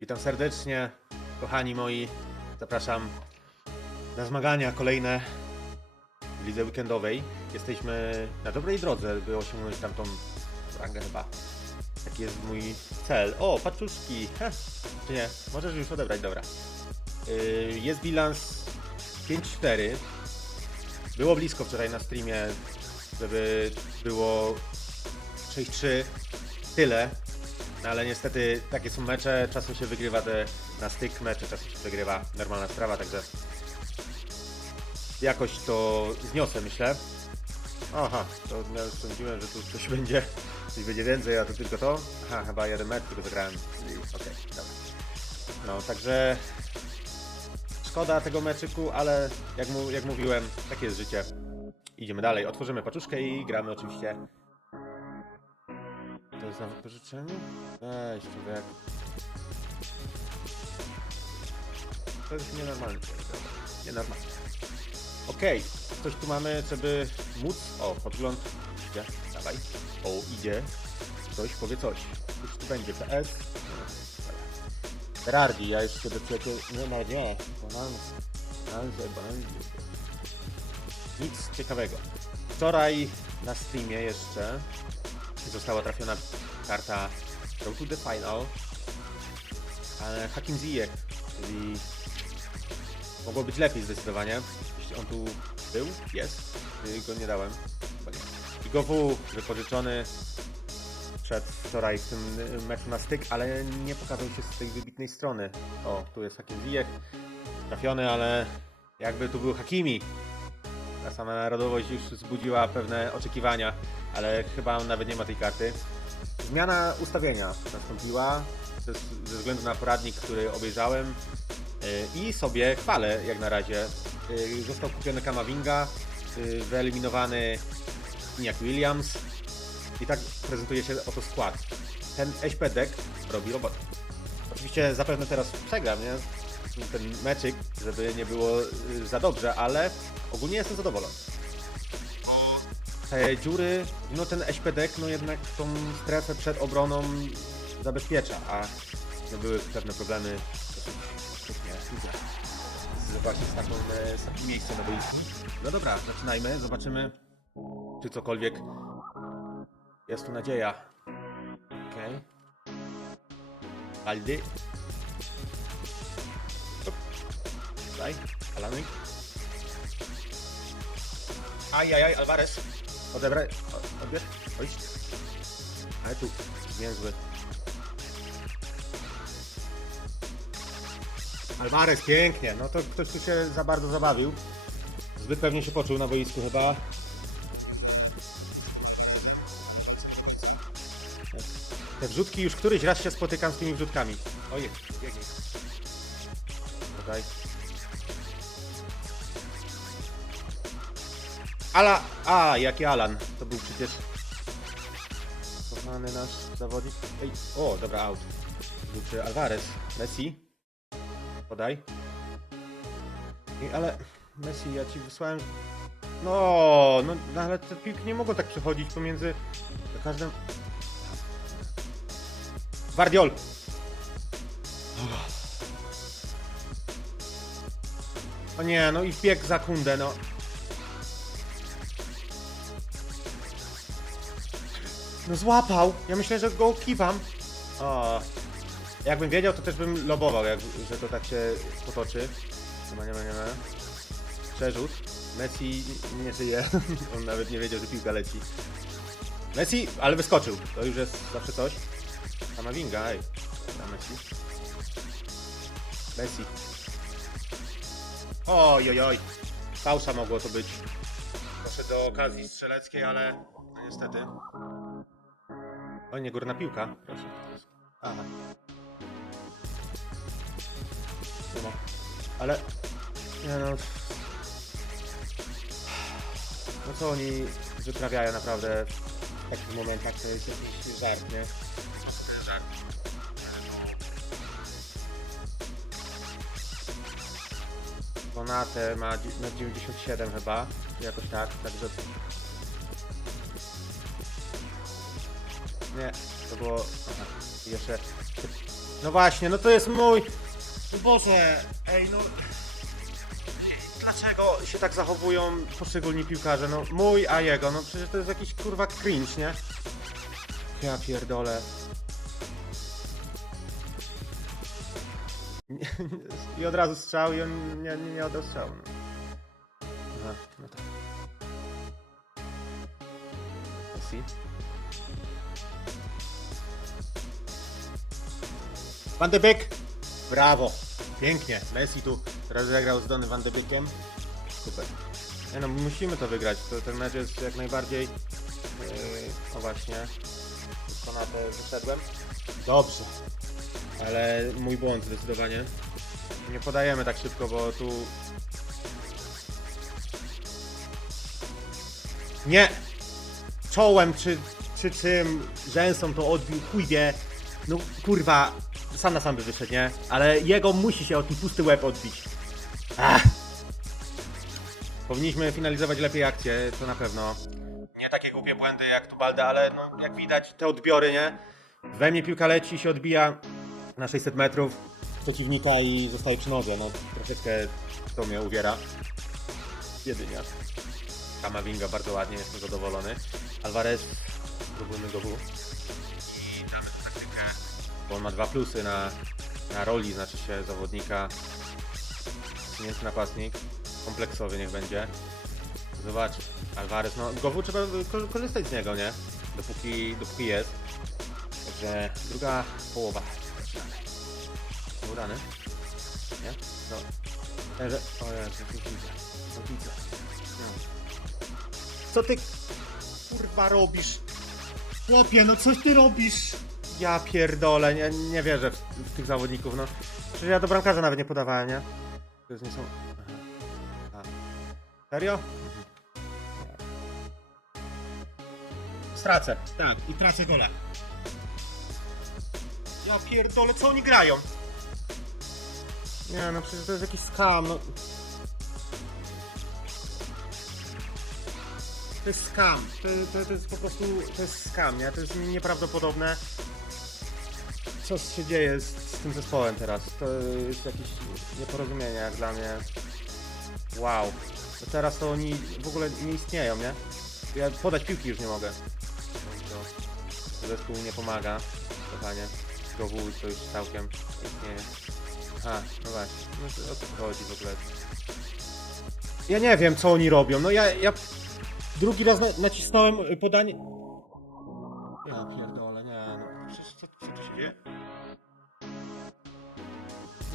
Witam serdecznie, kochani moi. Zapraszam na zmagania kolejne w lidze weekendowej. Jesteśmy na dobrej drodze, by osiągnąć tamtą rangę chyba. Taki jest mój cel. O, paczuszki! Czy nie? Możesz już odebrać, dobra. Yy, jest bilans 5-4. Było blisko wczoraj na streamie, żeby było 6-3. Tyle. No ale niestety takie są mecze, czasem się wygrywa te na styk mecze, czasem się przegrywa, normalna sprawa, także jakoś to zniosę myślę. Aha, to ja sądziłem, że tu coś będzie, coś będzie więcej, a to tylko to. Aha, chyba jeden mecz tylko zagrałem. i- Okej, dobra. No, także szkoda tego meczyku, ale jak, mu, jak mówiłem, takie jest życie. Idziemy dalej, otworzymy paczuszkę i gramy oczywiście jest na wypożyczeniu? Weź człowiek. To jest nienormalne. Nienormalne. Okej, coś tu mamy, żeby móc... O, podgląd. Idzie, dawaj. O, idzie. Ktoś powie coś. Coś tu będzie, PS. Berardi, ja już się do przyjaciół... Nie, no nie. Bananzy, bananzy. Nic ciekawego. Wczoraj na streamie jeszcze została trafiona karta Road to the Final, ale Hakim Ziyech, czyli mogło być lepiej zdecydowanie, jeśli on tu był, jest, go nie dałem. I Gowu wypożyczony przed wczoraj w tym y, meczu na styk, ale nie pokazał się z tej wybitnej strony. O, tu jest Hakim Ziyech, trafiony, ale jakby tu był Hakimi. Ta sama narodowość już wzbudziła pewne oczekiwania, ale chyba on nawet nie ma tej karty. Zmiana ustawienia nastąpiła ze, względu na poradnik, który obejrzałem yy, i sobie chwalę jak na razie. Yy, Został kupiony Kamavinga, yy, wyeliminowany Niak Williams i tak prezentuje się oto skład. Ten HP robi robotę. Oczywiście zapewne teraz przegram, nie? Ten meczyk, żeby nie było za dobrze, ale ogólnie jestem zadowolony te dziury, no ten SPD no jednak tą strefę przed obroną zabezpiecza, a no były pewne problemy z, właśnie z, taką, e, z takim miejscem na boisku. No dobra, zaczynajmy, zobaczymy czy cokolwiek jest tu nadzieja. Okej. Okay. Aldy. Hop. Tutaj, Alanek. Ajajaj, Alvarez. Odebraj. o- Odbierz. Oj. Ale tu. Niezły. Alvarez, pięknie. No to ktoś tu się za bardzo zabawił. Zbyt pewnie się poczuł na boisku chyba. Te wrzutki, już któryś raz się spotykam z tymi wrzutkami. Ojej, biegnij. Tutaj. Ala... A, jaki Alan. To był przecież... Kochany nasz zawodnik. Ej, o, dobra, out. Był czy Alvarez. Messi. Podaj. Ej, ale... Messi, ja ci wysłałem... No, no, no ale te piłki nie mogą tak przechodzić pomiędzy... Każdym... Guardiol! O nie, no i wbieg za kundę, no. No złapał! Ja myślę, że go kiwam. O. Jakbym wiedział, to też bym lobował, jak, że to tak się potoczy. Nie ma, nie ma, nie ma. Przerzut. Messi nie żyje. On nawet nie wiedział, że piłka leci. Messi, ale wyskoczył. To już jest zawsze coś. Kamavinga, ej. Na Messi. Messi. Oj, oj, oj. Fałsza mogło to być. Poszedł do okazji strzeleckiej, ale no niestety. O nie, górna piłka. Proszę. Aha. Ale... Nie no... No co oni wyprawiają naprawdę w takich momentach, to jest jakiś żart, nie? Żart. Bonate ma na 97 chyba, jakoś tak, także... Nie, to było... Aha, jeszcze No właśnie, no to jest mój... No Boże, ej no... Dlaczego się tak zachowują poszczególni piłkarze? No mój, a jego, no przecież to jest jakiś kurwa cringe, nie? Ja pierdolę. I od razu strzał i on nie, nie, nie. No. Van de Beek! Brawo! Pięknie. Messi tu rozegrał z Donny Van de Beekiem. Super. Nie no, musimy to wygrać. To, ten mecz jest jak najbardziej... Yy, o właśnie. Tylko na to wyszedłem. Dobrze. Ale mój błąd zdecydowanie. Nie podajemy tak szybko, bo tu... Nie! Czołem czy, czy czym, rzęsą to odbił, chuj wie. No kurwa, sam na sam by wyszedł, nie? Ale jego musi się o ten pusty łeb odbić. Ach. Powinniśmy finalizować lepiej akcję, to na pewno. Nie takie głupie błędy jak tu Balde, ale no, jak widać te odbiory, nie? We mnie piłka leci, się odbija na 600 metrów przeciwnika i zostaje przy nodze. No troszeczkę to mnie uwiera. Jedynie. Kamavinga bardzo ładnie, jestem zadowolony. Alvarez, próbujmy go w. bo on ma dwa plusy na, na roli, znaczy się zawodnika. Niemcy napastnik, kompleksowy niech będzie. Zobacz, Alvarez, no Gowu trzeba ko- korzystać z niego, nie? Dopóki, dopóki jest. Także druga połowa. Udany? Nie? No. Że- O Jezu, widzę. No. Co ty kurwa robisz? Chłopie, no coś ty robisz? Ja pierdolę, nie, nie wierzę w, w tych zawodników, no. Przecież ja do bramkarza nawet nie podawałem, nie? To jest nie są... Aha. A. Serio? Stracę. Tak, i tracę gola. Ja pierdolę, co oni grają? Nie no, przecież to jest jakiś skam, no. To jest skam. To, to, to jest po prostu, to jest skam, nie? To jest nieprawdopodobne. Co się dzieje z, z tym zespołem teraz? To jest jakieś nieporozumienie jak dla mnie. Wow. To teraz to oni w ogóle nie istnieją, nie? Ja podać piłki już nie mogę. To zespół nie pomaga. Kochanie. Gowu to już całkiem istnieje. A, no właśnie. No to o co chodzi w ogóle? Ja nie wiem, co oni robią. No ja, ja drugi raz na, nacisnąłem podanie.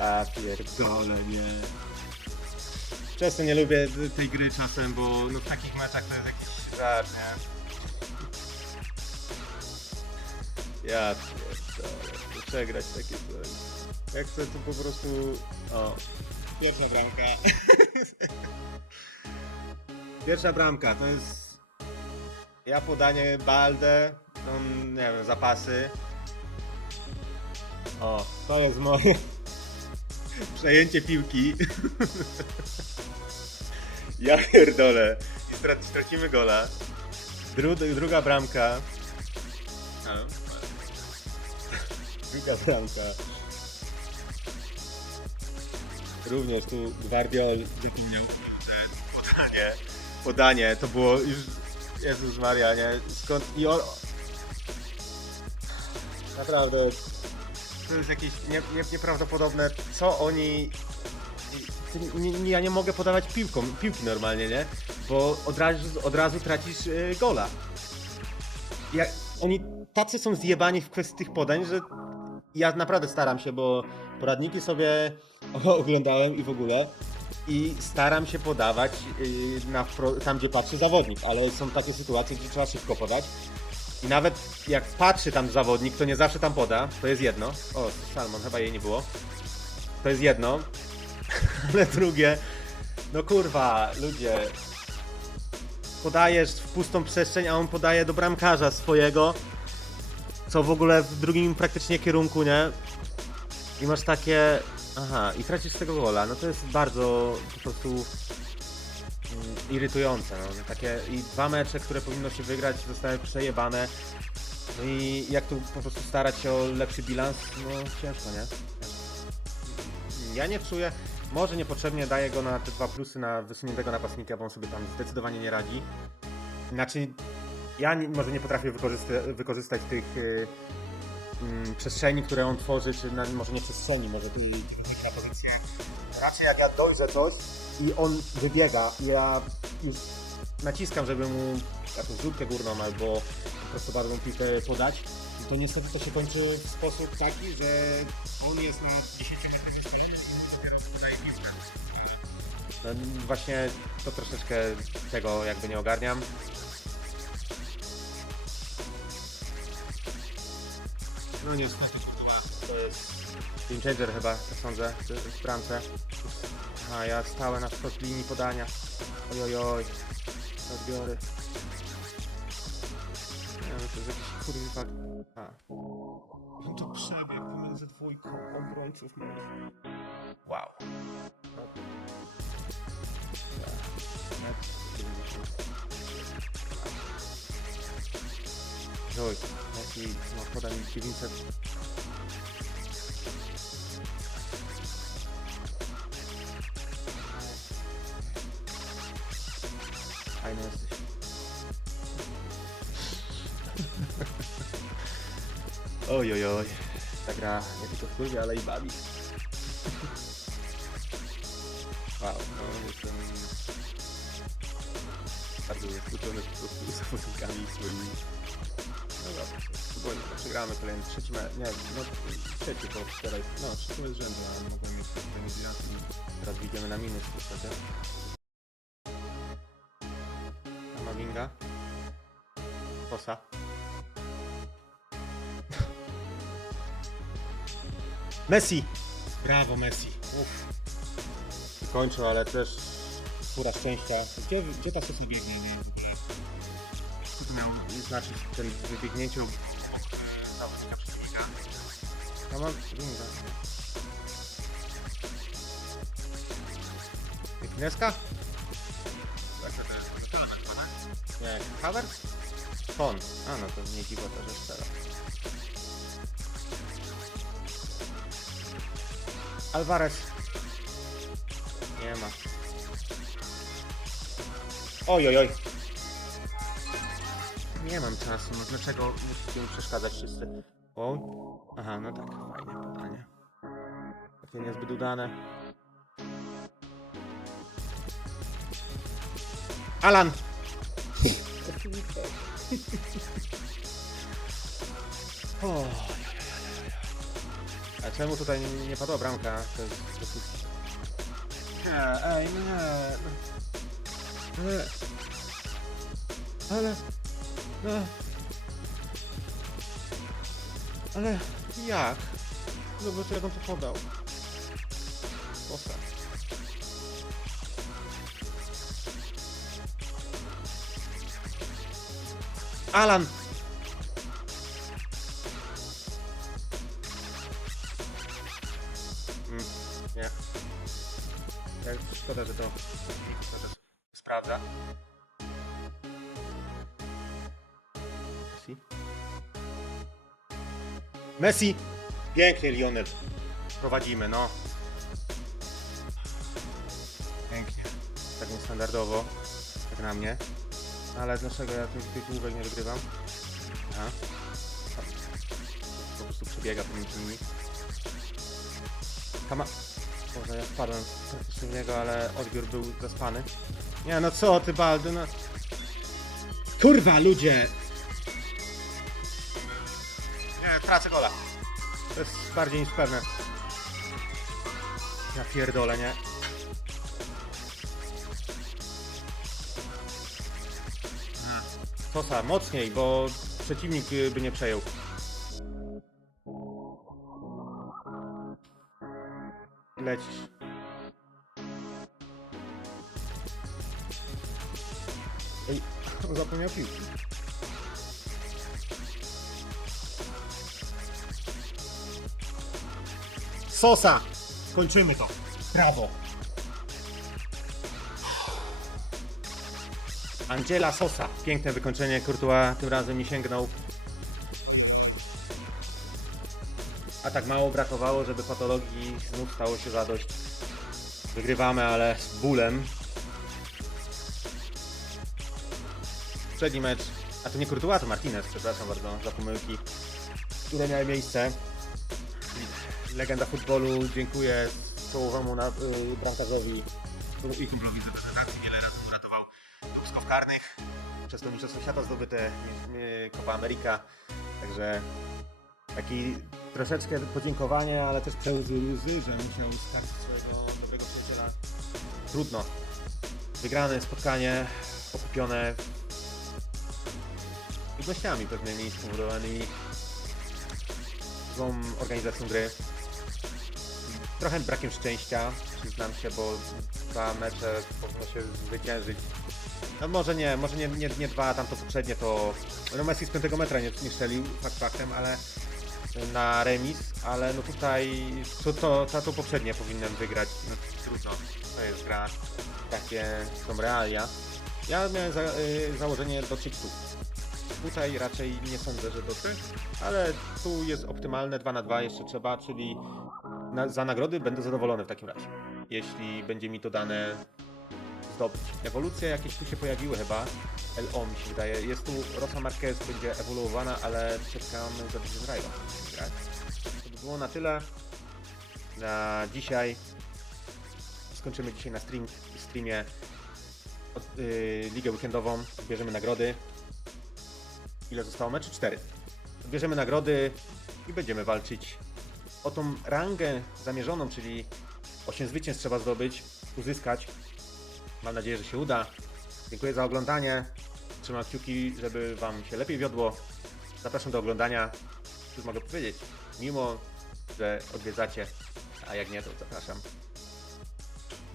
No, ja pierdolę, nie. Często nie lubię tej gry czasem, bo no w takich meczach to jest jakiś żart, nie? Ja pierdolę, to przegrać takie coś. Jak chcę to po prostu... O, pierwsza bramka. Pierwsza bramka to jest. Ja podanie Balde, on, nie wiem, zapasy. O, to jest moje. Przejęcie piłki. ja pierdolę. I strac- stracimy gola. Dru druga bramka. Halo? Druga bramka. Również tu Guardiol zapomniał podanie. Podanie, to było już... Jezus Maria, nie? Skąd... I on... Naprawdę... To jest jakieś nie, nie, nieprawdopodobne, co oni... Nie, nie, ja nie mogę podawać piłką, piłki normalnie, nie? Bo od razu, od razu tracisz y, gola. Jak, oni tacy są zjebani w kwestii tych podań, że ja naprawdę staram się, bo poradniki sobie oglądałem i w ogóle i staram się podawać yy, na tam, gdzie patrzy zawodnik, ale są takie sytuacje, gdzie trzeba szybko podać. I nawet jak patrzy tam zawodnik, to nie zawsze tam poda, to jest jedno. O, Salmon, chyba jej nie było. To jest jedno. Ale drugie, no kurwa, ludzie. Podajesz w pustą przestrzeń, a on podaje do bramkarza swojego. Co w ogóle w drugim praktycznie kierunku, nie? I masz takie. Aha, i tracisz tego gola. No to jest bardzo po prostu irytujące. No. Takie i dwa mecze, które powinno się wygrać, zostały przejebane. No i jak tu po prostu starać się o lepszy bilans, no ciężko, nie? Ja nie czuję, może niepotrzebnie daję go na te dwa plusy na wysuniętego napastnika, bo on sobie tam zdecydowanie nie radzi. Znaczy, ja nie, może nie potrafię wykorzysta wykorzystać tych y, mm, przestrzeni, które on tworzy, czy na, może nie przestrzeni, może na pozycję. Raczej jak ja dojrzę coś i on wybiega, ja już naciskam, żeby mu jakąś rzutkę górną albo po prostu bardzo piłkę podać, to niestety to się kończy w sposób taki, że on jest na 10 metrach wystawiony i on dopiero podaje piłkę. No, właśnie to troszeczkę tego jakby nie ogarniam. No niestety to jest game changer chyba, sądzę, w, w bramce. A ja stałem na wprost linii podania. Oj, oj, oj. Odbiory. Nie wiem, to jest jakiś kurwa... A. No to przebieg pomiędzy dwójką obrońców moich. Wow. Oj, jaki no, poda mi 900. Oj, oj, oj. Ta gra nie tylko wpływie, ale i bawi. Wow, no jestem bardzo zaskoczony po prostu zawodnikami swoimi. No dobra, spokojnie, przegramy kolejny trzeci mecz. Nie, no trzeci po wczoraj. No, trzeci mecz rzędu, a mogłem mieć tutaj bilansu. Teraz wyjdziemy na minus niestety. Amavinga. Kosa. Messi! Brawo Messi. Uff. Kończył, ale też fura szczęścia. Gdzie, gdzie ta Sosa biegnie? Nie, w ogóle. Co to miało znaczyć w tym wybiegnięciu? Jak to jest? Nie, Havertz? Ton. A no to nie dziwo to, że strzela. Alvarez. Nie ma. Oj, oj, oj. Nie mam czasu, no dlaczego musicie mi przeszkadzać wszyscy? O, aha, no tak, fajne pytanie. Takie niezbyt udane. Alan! O, A czemu tutaj nie, nie padła bramka? To jest. Nie, ej, nie. Ale... Ale... No... Ale... Jak? Zobacz, jak on to podał. Osa. Alan! Messi! Pięknie, Lionel. Prowadzimy, no. Pięknie. Tak niestandardowo, jak na mnie. Ale dlaczego ja tych, tych główek nie wygrywam? Aha. Po prostu przebiega pomiędzy nimi. Kama... Boże, ja wpadłem praktycznie w niego, ale odbiór był zaspany. Nie, no co ty, Baldy, no... Kurwa, ludzie! Tracę gola. To jest bardziej niż pewne. Ja pierdolę, nie? Sosa, mocniej, bo przeciwnik y, by nie przejął. lecisz. Ej, zapomniał piłki. Sosa! Kończymy to. Brawo. Angela Sosa. Piękne wykończenie. Courtois tym razem nie sięgnął. A tak mało brakowało, żeby patologii znów stało się zadość. Wygrywamy, ale z bólem. Przedni mecz. A to nie Courtois, to Martinez, przepraszam bardzo za pomyłki, które miały miejsce. Legenda futbolu, dziękuję czołowemu na, y, bramkarzowi i kumplowi z reprezentacji. Wiele razy uratował do usków karnych. Przez to Mistrzostwo Świata zdobyte, y, Copa America. Także taki troszeczkę podziękowanie, ale też pełzy łzy, że musiał stracić swojego dobrego przyjaciela. Trudno. Wygrane spotkanie, okupione trudnościami pewnymi spowodowanymi złą organizacją gry. Trochę brakiem szczęścia, przyznam się, bo dwa mecze powinno się zwyciężyć. No może nie, może nie, nie, nie dwa, tamto poprzednie to... No Messi z piątego metra nie, nie strzelił, fakt faktem, ale na remis, ale no tutaj to, to, to, to poprzednie powinien wygrać. No, trudno, to jest gra, takie są realia. Ja miałem za, y, założenie dotrzeć tu. Tutaj raczej nie sądzę, że dotrę, ale tu jest optymalne 2 na 2 jeszcze trzeba, czyli na, za nagrody będę zadowolony w takim razie. Jeśli będzie mi to dane zdobyć. Ewolucje jakieś tu się pojawiły chyba. LO mi się wydaje. Jest tu Rosa Marquez, będzie ewoluowana, ale czekamy za Vision grać. To by było na tyle. Na dzisiaj. Skończymy dzisiaj na stream, streamie od, yy, ligę weekendową. Bierzemy nagrody. Ile zostało meczy? Cztery. Bierzemy nagrody i będziemy walczyć o tą rangę zamierzoną, czyli 8 zwycięstw trzeba zdobyć, uzyskać. Mam nadzieję, że się uda. Dziękuję za oglądanie. Trzymam kciuki, żeby Wam się lepiej wiodło. Zapraszam do oglądania. Cóż mogę powiedzieć? Mimo, że odwiedzacie, a jak nie, to zapraszam.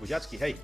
Buziaczki, hej!